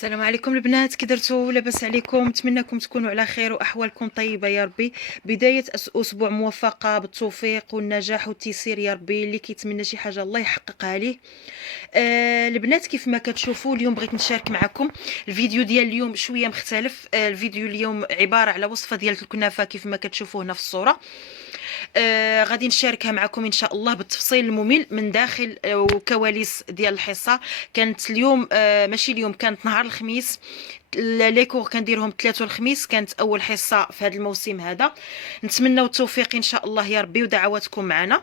السلام عليكم البنات، كي درتو؟ لاباس عليكم؟ نتمنىكم تكونوا على خير واحوالكم طيبه يا ربي. بدايه اسبوع موفقه بالتوفيق والنجاح والتيسير يا ربي. اللي كيتمنى شي حاجه الله يحققها ليه. البنات كيف ما كتشوفوا اليوم بغيت نشارك معكم الفيديو ديال اليوم شويه مختلف. الفيديو اليوم عباره على وصفه ديال الكنافه كيف ما كتشوفوا هنا في الصوره. غادي نشاركها معكم ان شاء الله بالتفصيل الممل من داخل وكواليس ديال الحصه. كانت اليوم ماشي اليوم، كانت نهار الخميس. لي كور كنديرهم الثلاث والخميس، كانت اول حصه في هذا الموسم هذا. نتمنوا التوفيق ان شاء الله يا ربي ودعواتكم معنا.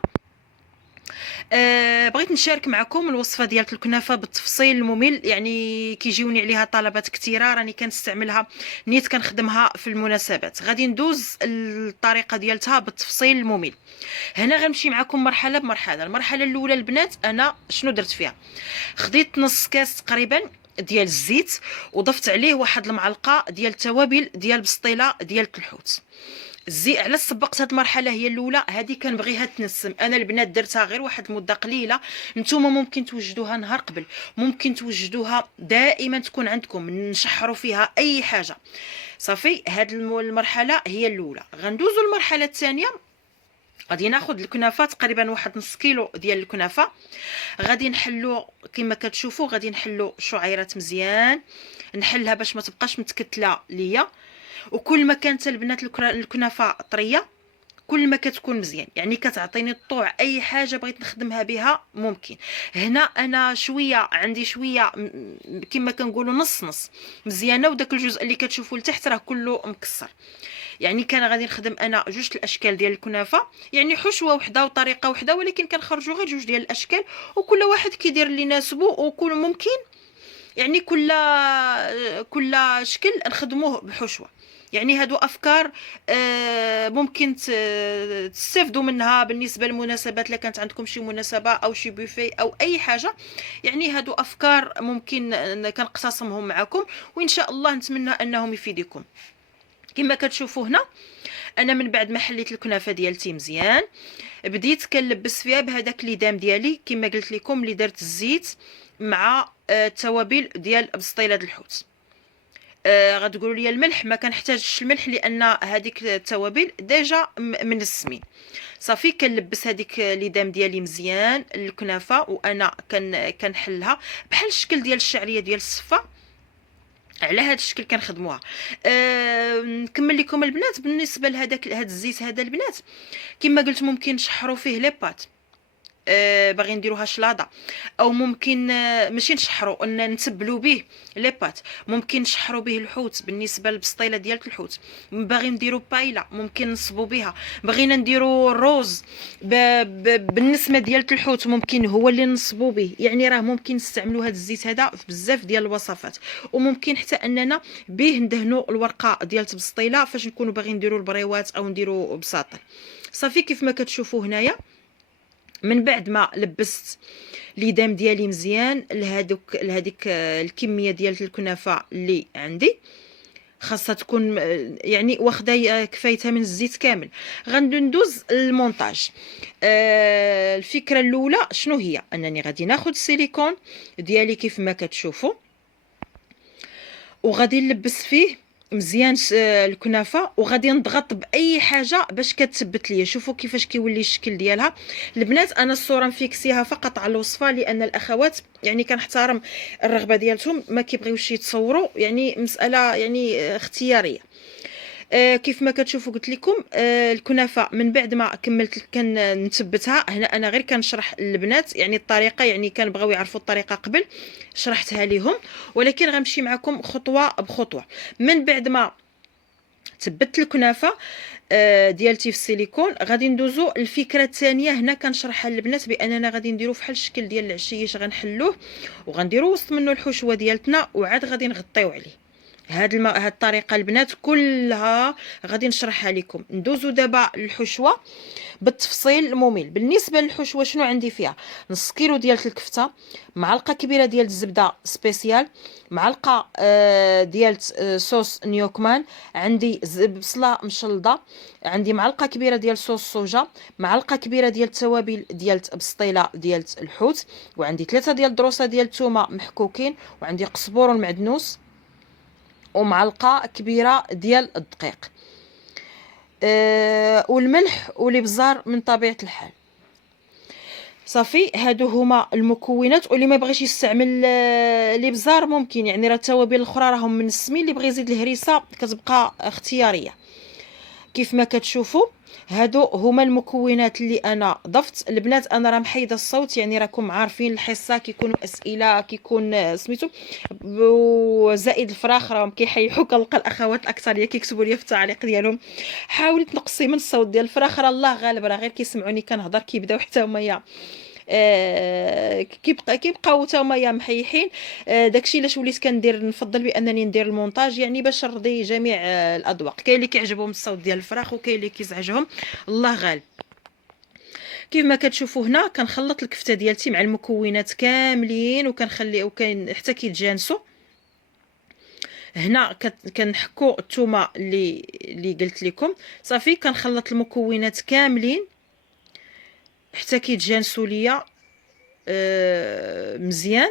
بغيت نشارك معكم الوصفه ديال الكنافه بالتفصيل الممل، يعني كيجيوني عليها طلبات كثيره، راني كنستعملها، نيت كنخدمها في المناسبات. غادي ندوز الطريقه ديالتها بالتفصيل الممل. هنا غنمشي معكم مرحله بمرحله. المرحله الاولى البنات انا شنو درت فيها؟ خديت نص كاس تقريبا ديال الزيت، وضفت عليه واحد المعلقه ديال التوابل ديال بسطيله ديال الحوت. علاش سبقت هاد المرحله هي الاولى؟ هذه كنبغيها تنسم. انا البنات درتها غير واحد المده قليله، نتوما ممكن توجدوها نهار قبل، ممكن توجدوها دائما تكون عندكم، نشحروا فيها اي حاجه. صافي، هاد المرحله هي الاولى. غندوزو المرحله الثانيه. غادي ناخذ الكنافه تقريبا واحد نص كيلو ديال الكنافه. غادي نحلو كما كتشوفوا، غادي نحلو شعيرات مزيان، نحلها باش ما تبقاش متكتله ليا. وكل ما كانت البنات الكنافه طريه كل ما كتكون مزيان، يعني كتعطيني الطوع. اي حاجه بغيت نخدمها بها ممكن. هنا انا شويه عندي شويه كما كنقولوا نص نص مزيانه، وداك الجزء اللي كتشوفوا لتحت راه كله مكسر. يعني كان غادي نخدم انا جوج الاشكال ديال الكنافه، يعني حشوه وحده وطريقه وحده، ولكن كنخرجوا غير جوج ديال الاشكال، وكل واحد كيدير اللي يناسبه. وكل ممكن يعني كل شكل نخدموه بحشوه. يعني هادو افكار ممكن تستافدوا منها بالنسبه للمناسبات، الا كانت عندكم شي مناسبه او شي بوفي او اي حاجه. يعني هادو افكار ممكن كنقتسمهم معكم، وان شاء الله نتمنى انهم يفيدكم. كما كتشوفوا هنا انا من بعد ما حليت الكنافه ديالتي مزيان، بديت كنلبس فيها بهذاك ليدام ديالي كما قلت لكم، اللي درت الزيت مع التوابل ديال بسطيله الحوت. غتقولوا لي الملح، ما كنحتاجش الملح لان هذيك التوابل ديجا منسمين. صافي، كنلبس هذيك ليدام ديالي مزيان الكنافه، وانا كنحلها بحال الشكل ديال الشعريه ديال الصفه. على هذا الشكل كنخدموها. نكمل لكم البنات بالنسبه لهذاك الزيت هذا البنات. كما قلت ممكن نشحروا فيه لي بات، باغي نديروها شلاضه، او ممكن ماشي نشحروا نتبلوا به لي بات. ممكن نشحروا به الحوت بالنسبه للبسطيله ديال الحوت. باغي نديروا بايله ممكن نصبوا بها. بغينا نديروا الروز بالنسمه ديال الحوت ممكن هو اللي نصبوا به. يعني راه ممكن نستعملوا هذا الزيت هذا في بزاف ديال الوصفات. وممكن حتى اننا به ندهنوا الورقه ديال البسطيله فاش نكونوا باغيين نديروا البريوات او نديروا بساطه. صافي، كيف ما كتشوفوا هنايا من بعد ما لبست ليدام ديالي مزيان لهذيك الكميه ديال الكنافه اللي عندي، خاصها تكون يعني واخده كفايتها من الزيت كامل. غندوز المونتاج. الفكره الاولى شنو هي؟ انني غادي ناخذ السيليكون ديالي كيف ما كتشوفوا، وغادي نلبس فيه مزيان الكنافه، وغادي نضغط باي حاجه باش كتثبت ليا. شوفوا كيفاش كيولي الشكل ديالها البنات. انا الصوره مفيكسيها فقط على الوصفه، لان الاخوات يعني كنحترم الرغبه ديالتهم، ما كيبغيوش يتصوروا، يعني مساله يعني اختياريه. كيف ما كتشوفوا قلت لكم الكنافه من بعد ما كملت كنثبتها. هنا انا غير كنشرح للبنات يعني الطريقه، يعني كانوا يعرفوا الطريقه قبل شرحتها لهم، ولكن غنمشي معكم خطوه بخطوه. من بعد ما ثبت الكنافه ديالتي في السيليكون، غادي ندوزو الفكره الثانيه. هنا كنشرحها للبنات باننا غادي نديرو فحال الشكل ديال العشيش، غنحلوه وغنديرو وسط منه الحشوه ديالتنا، وعاد غادي نغطيو عليه. هاد الطريقه البنات كلها غادي نشرحها لكم. ندوزو دابا الحشوه بالتفصيل الممل. بالنسبه للحشوه شنو عندي فيها؟ نص كيلو ديال الكفته، معلقه كبيره ديال الزبده سبيسيال، معلقه ديال صوص نيوكمان، عندي بصله مشلضه، عندي معلقه كبيره ديال صوص صوجا، معلقه كبيره ديال التوابل ديال بسطيله ديال الحوت، وعندي 3 ديال الدروسه ديال الثومه محكوكين، وعندي قزبور المعدنوس، ومعلقه كبيره ديال الدقيق، والملح والابزار من طبيعه الحال. صافي، هادو هما المكونات. واللي ما بغيش يستعمل الابزار ممكن، يعني راه التوابل الاخرى راهم من السمين، اللي بغى يزيد الهريسه كتبقى اختياريه. كيف ما كتشوفوا هادو هما المكونات اللي انا ضفت. البنات انا راه محيده الصوت، يعني راكم عارفين الحصه كيكونوا اسئله، كيكون سميتو وزائد الفراخ راهم كيحيحوا. كنلقى الاخوات الاكثريه كيكتبوا لي في التعليق ديالهم حاولي تنقصي من الصوت ديال الفراخ، راه الله غالب، راه غير كيسمعوني كنهضر كيبداو حتى هما كيبقاو حتى هما محيحين. داكشي علاش وليت كندير، نفضل بانني ندير المونتاج، يعني باش نرضي جميع الاذواق. كاين اللي كيعجبهم الصوت ديال الفراخ وكاين اللي كيزعجهم، الله غالب. كيف ما كتشوفوا هنا كنخلط الكفته ديالتي مع المكونات كاملين وكنخلي وكاين حتى كيتجانسوا. هنا كنحكوا الثومه اللي قلت لكم. صافي كنخلط المكونات كاملين حتى كيتجانسوا ليا مزيان.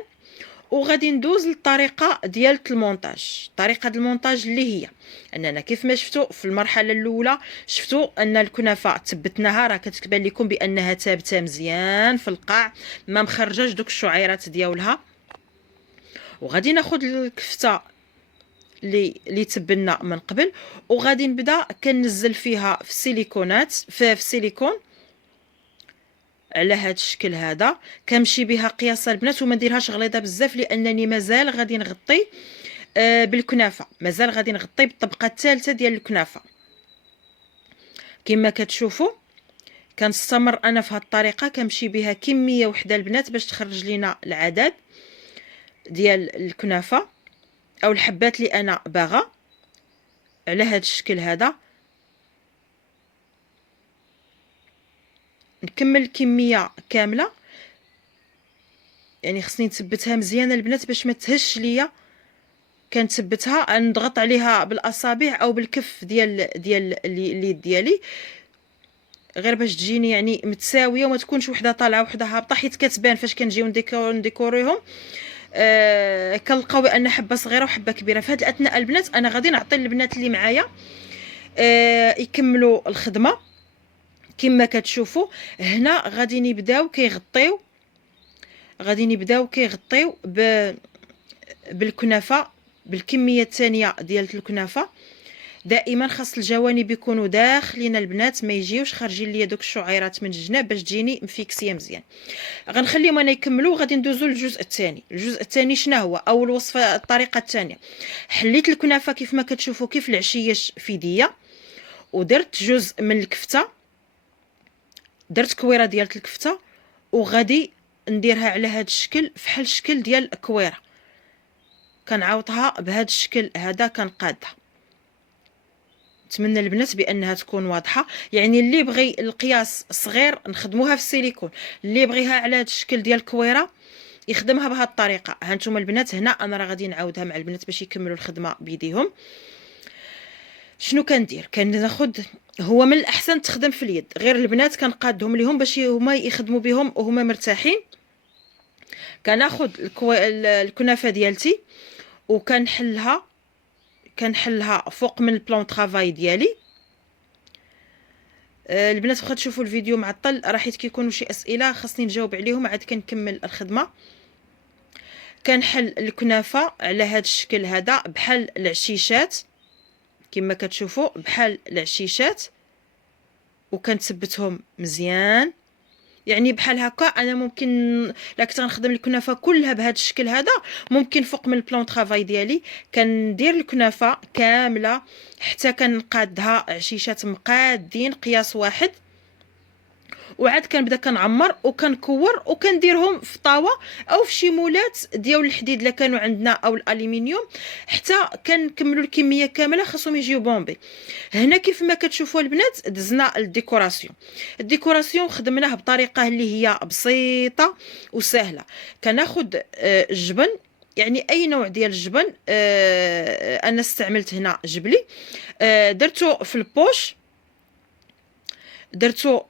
وغادي ندوز للطريقه ديال المونتاج. طريقه المونتاج اللي هي اننا كيف ما شفتوا في المرحله الاولى، شفتوا ان الكنافه تبتناها، راه كتبان لكم بانها ثابته مزيان في القاع، ما مخرجاش دوك الشعيرات ديالها. وغادي ناخذ الكفته اللي تبنا من قبل، وغادي نبدا كنزل فيها في السيليكونات في السيليكون على هذا الشكل هذا. كنمشي بها قياس البنات، وما نديرهاش غليظه بزاف لانني مازال غادي نغطي بالكنافه، مازال غادي نغطي بالطبقه الثالثه ديال الكنافه. كما كتشوفوا كنستمر انا في هذه الطريقه، كنمشي بها كميه وحده البنات باش تخرج لينا العدد ديال الكنافه او الحبات اللي انا باغا على هذا الشكل هذا. نكمل الكميه كامله، يعني خصني نثبتها مزيان البنات باش ما تهش ليا. كنثبتها، نضغط عليها بالاصابع او بالكف ديال اليد ديالي، غير باش تجيني يعني متساويه وما تكونش وحده طالعه وحده هابطه، حيت كتبان فاش كنجيو نديكوريهم. كنلقاو بان حبه صغيره وحبه كبيره. في هذه الاثناء البنات انا غادي نعطي البنات اللي معايا يكملوا الخدمه. كما كتشوفوا هنا غادي نبداو كيغطيو بالكنافه بالكميه الثانيه ديال الكنافه. دائما خاص الجوانب يكونوا داخلين البنات، ما يجيوش خارجين ليا دوك الشعيرات من الجناب باش تجيني مفيكسيه مزيان. غنخليهم انا يكملوا، غادي ندوزو للجزء الثاني. الجزء الثاني شنو هو؟ اول وصفه الطريقه الثانيه، حليت الكنافه كيف ما كتشوفوا كيف العشيش في يديا، ودرت جزء من الكفته، درت كويره ديال الكفته وغادي نديرها على هذا الشكل بحال الشكل ديال كويره. كنعاوطها بهذا الشكل هذا كنقادها. نتمنى البنات بانها تكون واضحه، يعني اللي بغي القياس صغير نخدموها في السيليكون، اللي بغيها على هذا الشكل ديال الكويره يخدمها بهذه الطريقه. ها نتوما البنات، هنا انا راه غادي نعاودها مع البنات باش يكملوا الخدمه بيديهم. شنو كندير؟ كناخذ، هو من الاحسن تخدم في اليد، غير البنات كنقادهم ليهم باش هما يخدموا بهم وهما مرتاحين. كناخذ الكنافه ديالتي وكنحلها فوق من البلون طرافاي ديالي. البنات واخا تشوفوا الفيديو معطل راه حيت كيكونوا شي اسئله خاصني نجاوب عليهم، عاد كنكمل الخدمه. كنحل الكنافه على هذا الشكل هذا بحال العشيشات، كما كتشوفوا بحال العشيشات، وكنثبتهم مزيان يعني بحال هكا. انا ممكن لا كنت غنخدم الكنافه كلها بهذا الشكل هذا، ممكن فوق من البلون طرافاي ديالي كندير الكنافه كامله حتى كنقادها عشيشات مقادين قياس واحد، وعاد كنبدا كنعمر وكنكور وكنديرهم في طاوه او في شي مولات ديال الحديد الا كانوا عندنا او الالومنيوم حتى كنكملوا الكميه كامله. خاصهم يجيو بومبي. هنا كيف ما كتشوفوا البنات دزنا الديكوراسيون خدمناه بطريقه اللي هي بسيطه وسهله. كناخذ الجبن، يعني اي نوع ديال الجبن. انا استعملت هنا جبلي، درتو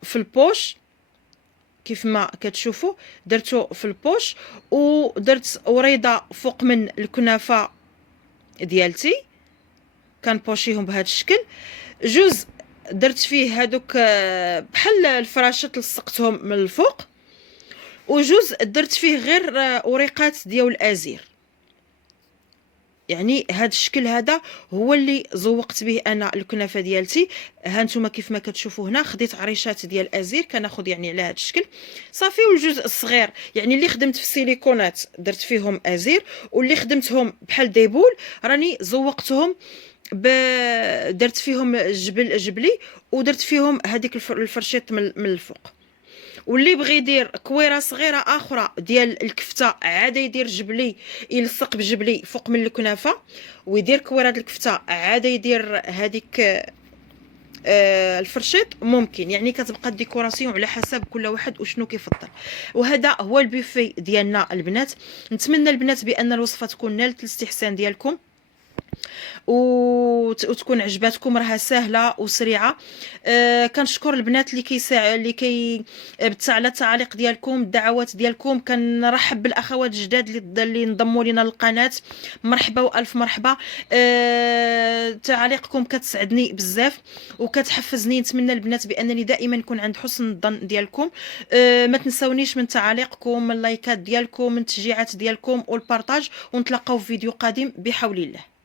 في البوش كيف ما كتشوفوا، درتو في البوش ودرت وريضه فوق من الكنافه ديالتي كنبوشيهم بهذا الشكل. جوج درت فيه هادوك بحال الفراشات لصقتهم من الفوق، وجوج درت فيه غير وريقات ديال الازير. يعني هذا الشكل هذا هو اللي زوقت به انا الكنافه ديالتي. ها نتوما كيف ما كتشوفوا هنا خديت عريشات ديال الازير كناخذ يعني على هذا الشكل صافي. والجزء الصغير يعني اللي خدمت في السيليكونات درت فيهم ازير، واللي خدمتهم بحال ديبول راني زوقتهم درت فيهم جبلي، ودرت فيهم هذيك الفرشيط من الفوق. واللي بغى يدير كويره صغيره اخرى ديال الكفته عاد يدير جبلي، يلصق بجبلي فوق من الكنافه ويدير كويره ديال الكفته عاد يدير هذيك الفرشيط، ممكن. يعني كتبقى الديكوراسيون على حسب كل واحد وشنو كيفضل. وهذا هو البوفي ديالنا البنات. نتمنى البنات بان الوصفه تكون نالت الاستحسان ديالكم وتكون عجباتكم. راها سهله وسريعه. كنشكر البنات اللي على التعاليق ديالكم، الدعوات ديالكم. كنرحب بالاخوات الجداد اللي انضموا لنا للقناه. مرحبا والف مرحبا. تعاليقكم كتسعدني بزاف وكتحفزني. نتمنى البنات بانني دائما نكون عند حسن الظن ديالكم. ما تنسونيش من تعاليقكم، من اللايكات ديالكم، من التشجيعات ديالكم والبارطاج. ونتلاقاو في فيديو قادم بحول الله.